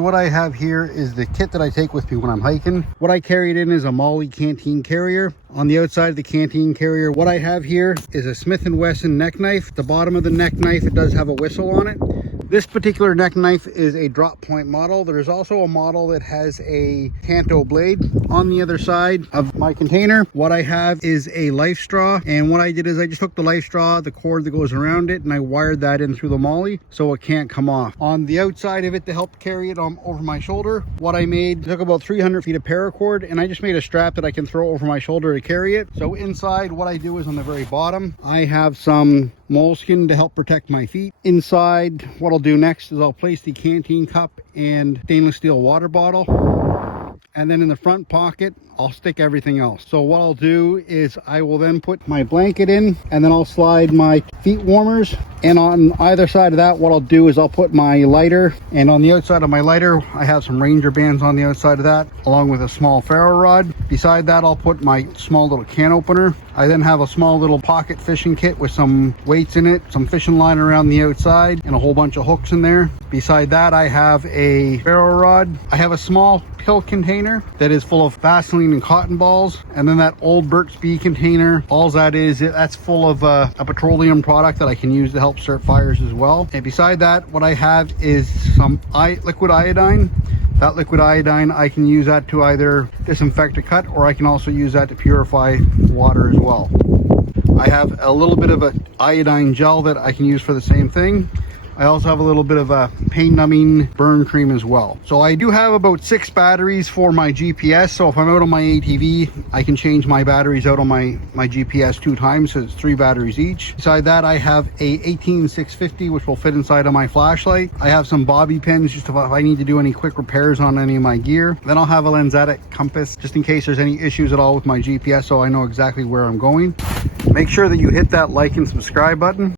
what I have here is the kit that I take with me when I'm hiking. What I carried in is a Molly canteen carrier. On the outside of the canteen carrier, what I have here is a Smith & Wesson neck knife. The bottom of the neck knife, it does have a whistle on it. This particular neck knife is a drop point model. There's also a model that has a Tanto blade. On the other side of my container, what I have is a life straw. And what I did is I just took the life straw, the cord that goes around it, and I wired that in through the Molly so it can't come off. On the outside of it to help carry it over my shoulder, what I made, took about 300 feet of paracord, and I just made a strap that I can throw over my shoulder to carry it. So inside, what I do is on the very bottom, I have some moleskin to help protect my feet. Inside, what I'll do next is I'll place the canteen cup and stainless steel water bottle. And then in the front pocket, I'll stick everything else. So what I'll do is I will then put my blanket in, and then I'll slide my feet warmers. And on either side of that, what I'll do is I'll put my lighter. And on the outside of my lighter, I have some Ranger bands on the outside of that, along with a small ferro rod. Beside that, I'll put my small little can opener. I then have a small little pocket fishing kit with some weights in it, some fishing line around the outside, and a whole bunch of hooks in there. Beside that, I have a ferro rod. I have a small pill container that is full of Vaseline and cotton balls, and then that old Burt's Bee container, all that is, that's full of a petroleum product that I can use to help start fires as well. And beside that, what I have is some liquid iodine. That liquid iodine, I can use that to either disinfect a cut, or I can also use that to purify water as well. I have a little bit of an iodine gel that I can use for the same thing. I also have a little bit of a pain numbing burn cream as well. So I do have about 6 batteries for my GPS. So if I'm out on my ATV, I can change my batteries out on my GPS 2 times. So it's 3 batteries each. Beside that, I have a 18650, which will fit inside of my flashlight. I have some bobby pins just if I need to do any quick repairs on any of my gear. Then I'll have a lensatic compass just in case there's any issues at all with my GPS, so I know exactly where I'm going. Make sure that you hit that like and subscribe button.